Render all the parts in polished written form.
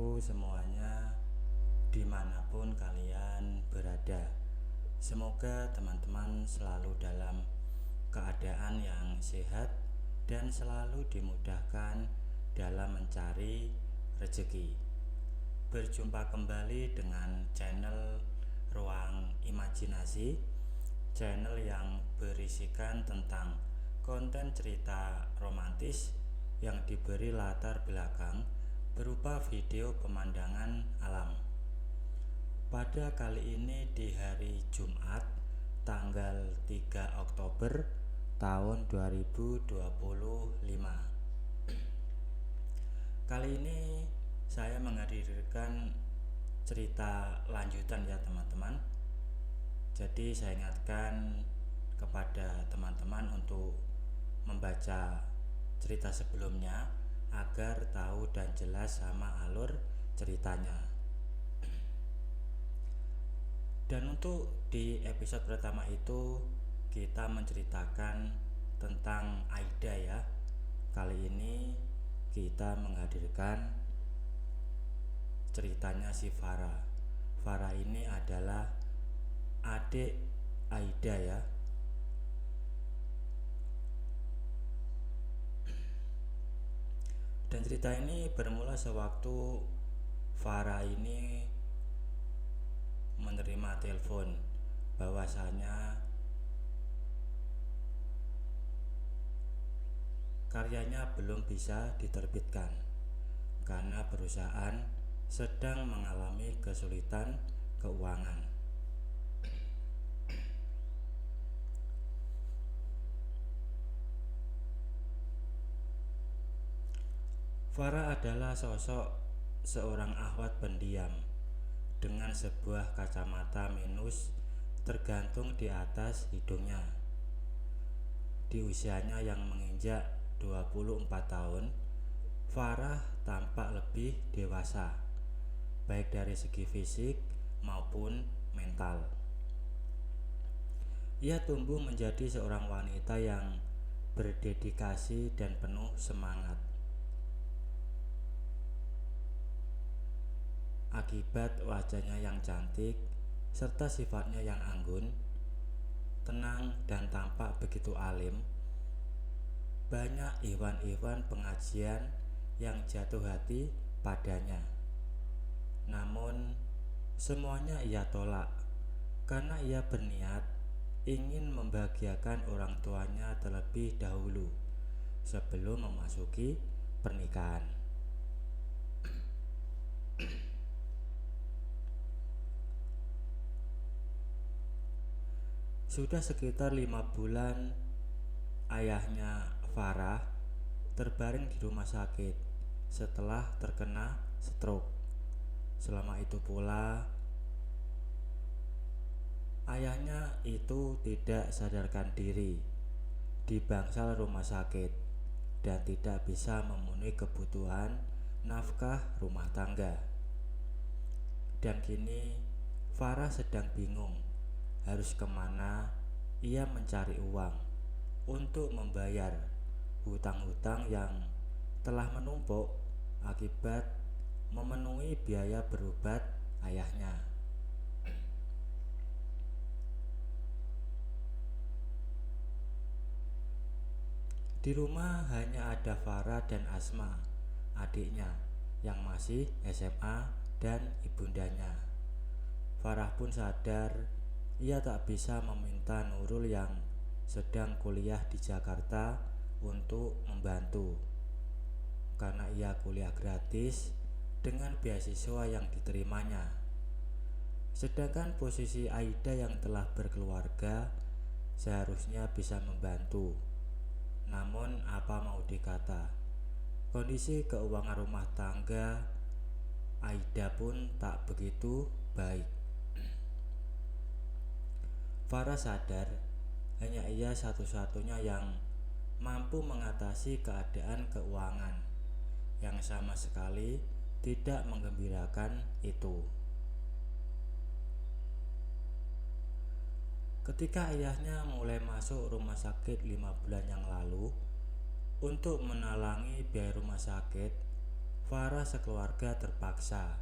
teman-temanku semuanya dimanapun kalian berada. Semoga teman-teman selalu dalam keadaan yang sehat dan selalu dimudahkan dalam mencari rezeki. Berjumpa kembali dengan channel Ruang Imajinasi, channel yang berisikan tentang konten cerita romantis yang diberi latar belakang berupa video pemandangan alam. Pada kali ini di hari Jumat tanggal 3 Oktober tahun 2025. Kali ini saya menghadirkan cerita lanjutan ya teman-teman. Jadi saya ingatkan kepada teman-teman untuk membaca cerita sebelumnya agar tahu dan jelas sama alur ceritanya. Dan untuk di episode pertama itu kita menceritakan tentang Aida ya. Kali ini kita menghadirkan ceritanya si Farah. Farah ini adalah adik Aida ya. Dan cerita ini bermula sewaktu Farah ini menerima telepon bahwasanya karyanya belum bisa diterbitkan karena perusahaan sedang mengalami kesulitan keuangan. Farah adalah sosok seorang akhwat pendiam dengan sebuah kacamata minus tergantung di atas hidungnya. Di usianya yang menginjak 24 tahun, Farah tampak lebih dewasa, baik dari segi fisik maupun mental. Ia tumbuh menjadi seorang wanita yang berdedikasi dan penuh semangat. Akibat wajahnya yang cantik serta sifatnya yang anggun, tenang dan tampak begitu alim, banyak ikhwan-ikhwan pengajian yang jatuh hati padanya. Namun semuanya ia tolak karena ia berniat ingin membahagiakan orang tuanya terlebih dahulu sebelum memasuki pernikahan. Sudah sekitar 5 bulan ayahnya Farah terbaring di rumah sakit setelah terkena stroke. Selama itu pula ayahnya itu tidak sadarkan diri di bangsal rumah sakit dan tidak bisa memenuhi kebutuhan nafkah rumah tangga. Dan kini Farah sedang bingung harus kemana ia mencari uang untuk membayar hutang-hutang yang telah menumpuk akibat memenuhi biaya berobat ayahnya. Di rumah hanya ada Farah dan Asma, adiknya yang masih SMA dan ibundanya. Farah pun sadar ia tak bisa meminta Nurul yang sedang kuliah di Jakarta untuk membantu karena ia kuliah gratis dengan beasiswa yang diterimanya. Sedangkan posisi Aida yang telah berkeluarga seharusnya bisa membantu. Namun apa mau dikata, kondisi keuangan rumah tangga Aida pun tak begitu baik. Farah sadar hanya ia satu-satunya yang mampu mengatasi keadaan keuangan yang sama sekali tidak menggembirakan itu. Ketika ayahnya mulai masuk rumah sakit 5 bulan yang lalu untuk menalangi biaya rumah sakit, Farah sekeluarga terpaksa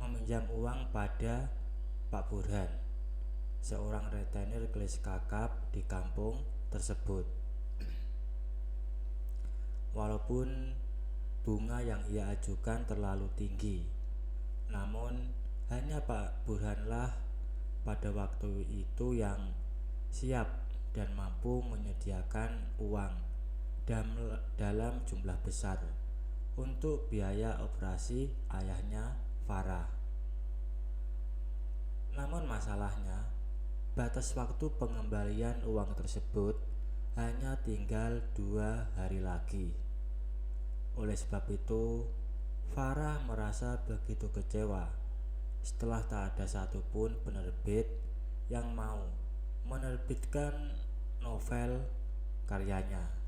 meminjam uang pada Pak Burhan, seorang rentenir kelis kakap di kampung tersebut. Walaupun bunga yang ia ajukan terlalu tinggi, namun hanya Pak Burhanlah pada waktu itu yang siap dan mampu menyediakan uang dalam jumlah besar untuk biaya operasi ayahnya Farah. Namun masalahnya, batas waktu pengembalian uang tersebut hanya tinggal 2 hari lagi. Oleh sebab itu, Farah merasa begitu kecewa setelah tak ada satupun penerbit yang mau menerbitkan novel karyanya.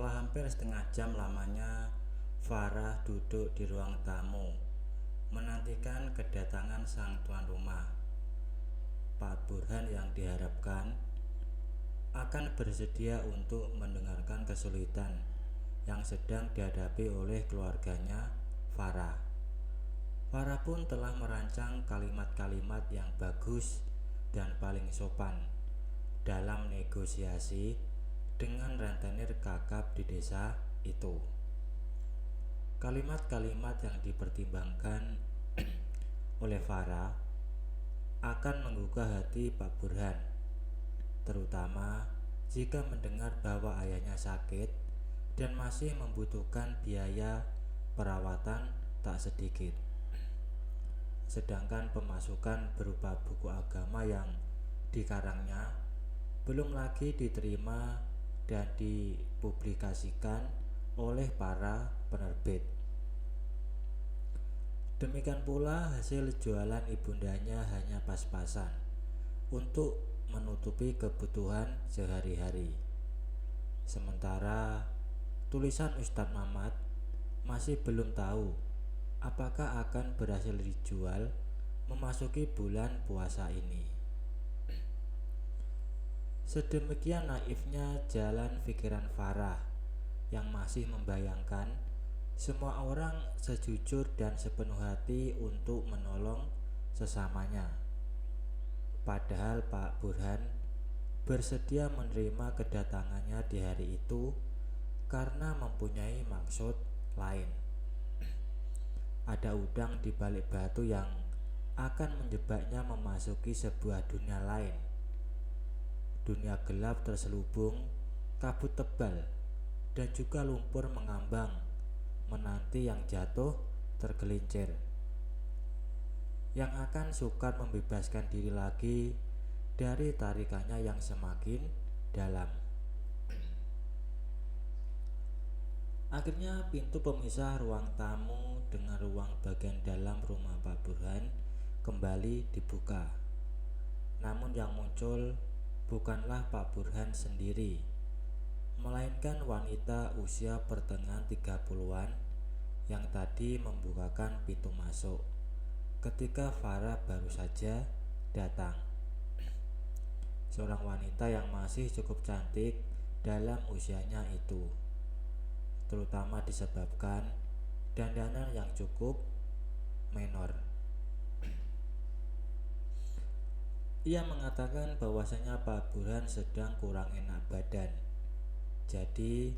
Setelah hampir setengah jam lamanya, Farah duduk di ruang tamu, menantikan kedatangan sang tuan rumah. Pak Burhan yang diharapkan akan bersedia untuk mendengarkan kesulitan yang sedang dihadapi oleh keluarganya Farah. Farah pun telah merancang kalimat-kalimat yang bagus dan paling sopan dalam negosiasi dengan rentenir kakap di desa itu. Kalimat-kalimat yang dipertimbangkan oleh Farah akan menggugah hati Pak Burhan, terutama jika mendengar bahwa ayahnya sakit dan masih membutuhkan biaya perawatan tak sedikit. Sedangkan pemasukan berupa buku agama yang dikarangnya belum lagi diterima dan dipublikasikan oleh para penerbit. Demikian pula hasil jualan ibundanya hanya pas-pasan untuk menutupi kebutuhan sehari-hari. Sementara tulisan Ustadz Mamat masih belum tahu apakah akan berhasil dijual memasuki bulan puasa ini. Sedemikian naifnya jalan pikiran Farah yang masih membayangkan semua orang sejujur dan sepenuh hati untuk menolong sesamanya. Padahal Pak Burhan bersedia menerima kedatangannya di hari itu karena mempunyai maksud lain. Ada udang di balik batu yang akan menjebaknya memasuki sebuah dunia lain. Dunia gelap terselubung kabut tebal dan juga lumpur mengambang menanti yang jatuh tergelincir, yang akan sukar membebaskan diri lagi dari tarikannya yang semakin dalam. Akhirnya pintu pemisah ruang tamu dengan ruang bagian dalam rumah Pak Burhan kembali dibuka. Namun yang muncul bukanlah Pak Burhan sendiri, melainkan wanita usia pertengahan 30-an yang tadi membukakan pintu masuk ketika Farah baru saja datang. Seorang wanita yang masih cukup cantik dalam usianya itu, terutama disebabkan dandanan yang cukup menor. Ia mengatakan bahwasanya Pak Burhan sedang kurang enak badan, jadi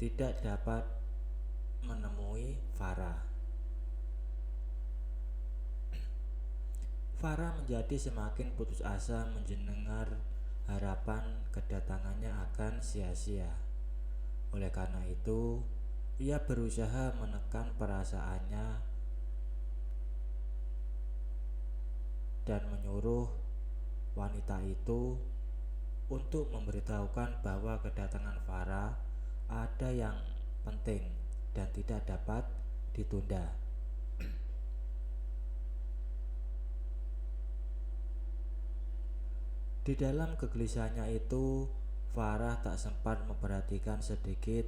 tidak dapat menemui Farah. Farah menjadi semakin putus asa mendengar harapan kedatangannya akan sia-sia. Oleh karena itu, ia berusaha menekan perasaannya dan menyuruh wanita itu untuk memberitahukan bahwa kedatangan Farah ada yang penting dan tidak dapat ditunda. Di dalam kegelisahannya itu, Farah tak sempat memperhatikan sedikit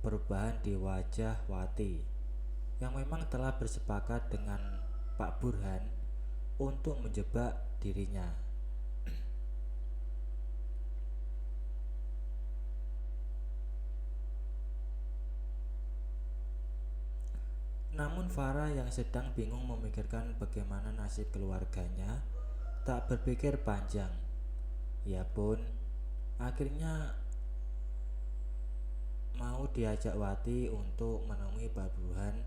perubahan di wajah Wati yang memang telah bersepakat dengan Pak Burhan untuk menjebak dirinya. Namun Farah yang sedang bingung memikirkan bagaimana nasib keluarganya tak berpikir panjang. Ia pun akhirnya mau diajak Wati untuk menemui Pak Burhan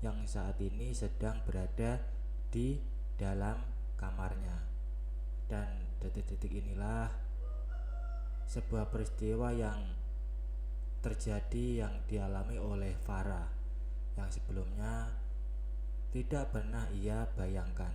yang saat ini sedang berada di dalam kamarnya. Dan detik-detik inilah sebuah peristiwa yang terjadi yang dialami oleh Farah yang sebelumnya tidak pernah ia bayangkan.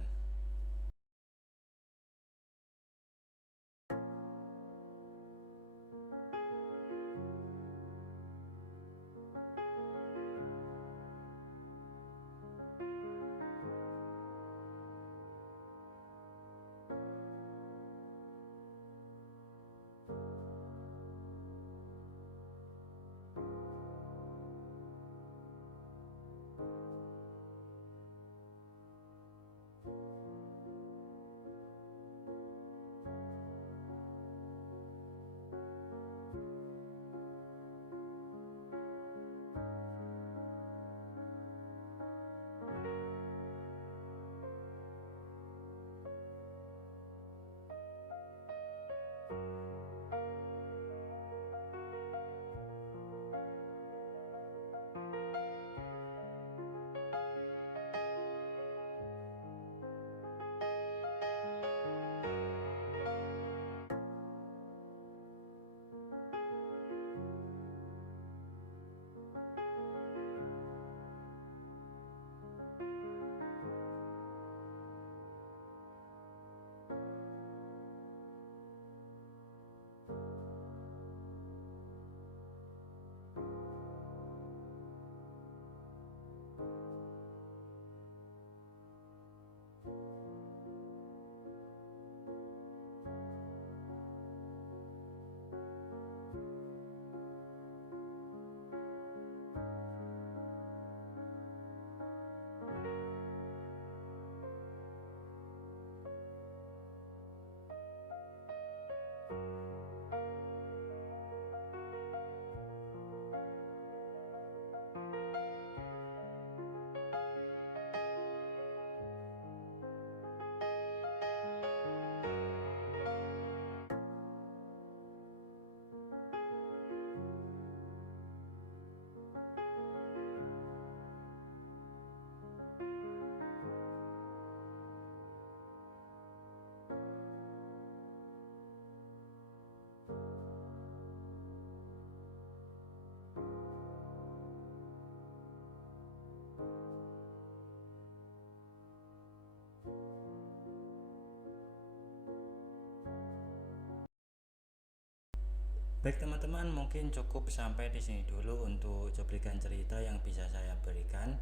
Baik teman-teman, mungkin cukup sampai di sini dulu untuk cuplikan cerita yang bisa saya berikan.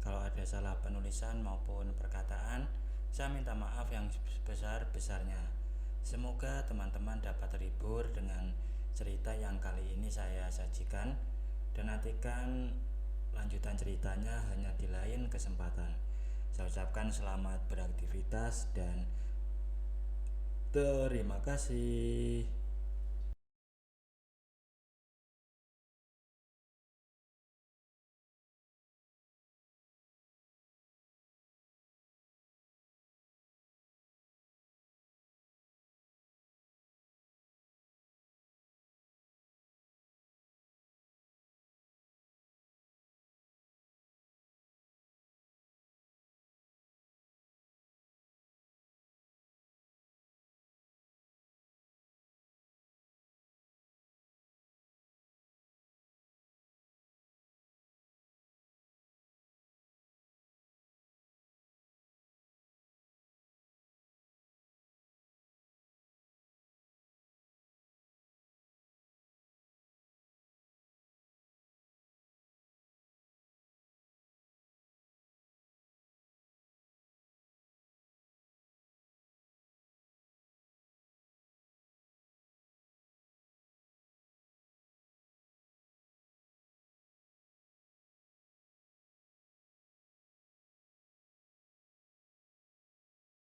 Kalau ada salah penulisan maupun perkataan, saya minta maaf yang sebesar-besarnya. Semoga teman-teman dapat terhibur dengan cerita yang kali ini saya sajikan, dan nantikan lanjutan ceritanya hanya di lain kesempatan. Saya ucapkan selamat beraktivitas dan terima kasih.